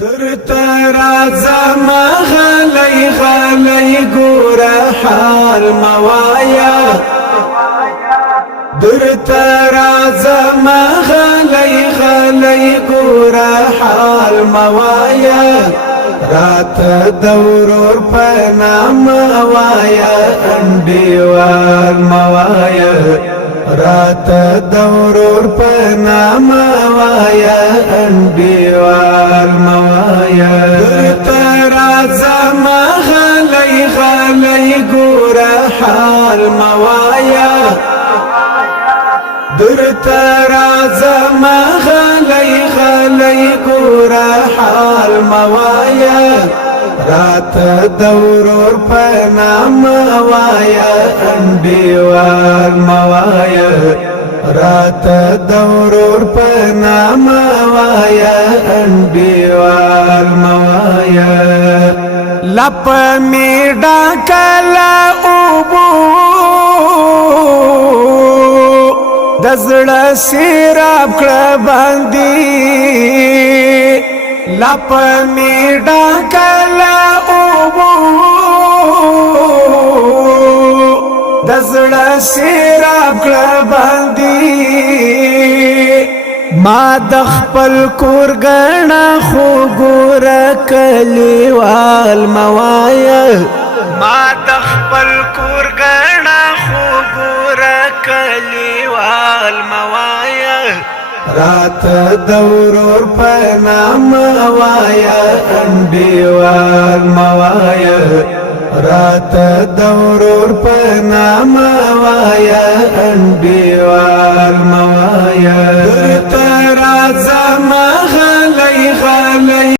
درته راځم غلی غلی ګوره حال موایا درته راځم غلی غلی ګوره حال موایا راته د ورور په نام وایا انډیوال موایا راته د ورور په نام وایا انډیوال موایا درته راځم غلی غلی ګوره حال موایا درته راځم غلی غلی ګوره حال موایا راته د ورور په نام وایا انډیوال موایا راته د ورور په نام وایا انډیوال موایا لپ می ډاکلا اوبو د زړه سیراب کړه باندې لپ می ډاکلا اوبو د زړه سیراب کړه باندې ما د خپل کور غنا خو ګور کلیوال موایا ما د خپل کور غنا خو ګور کلیوال موایا رات د ورور په نام وایا انډیوال موایا رات د ورور په نام وایا انډیوال موایا درته راځم غلی غلی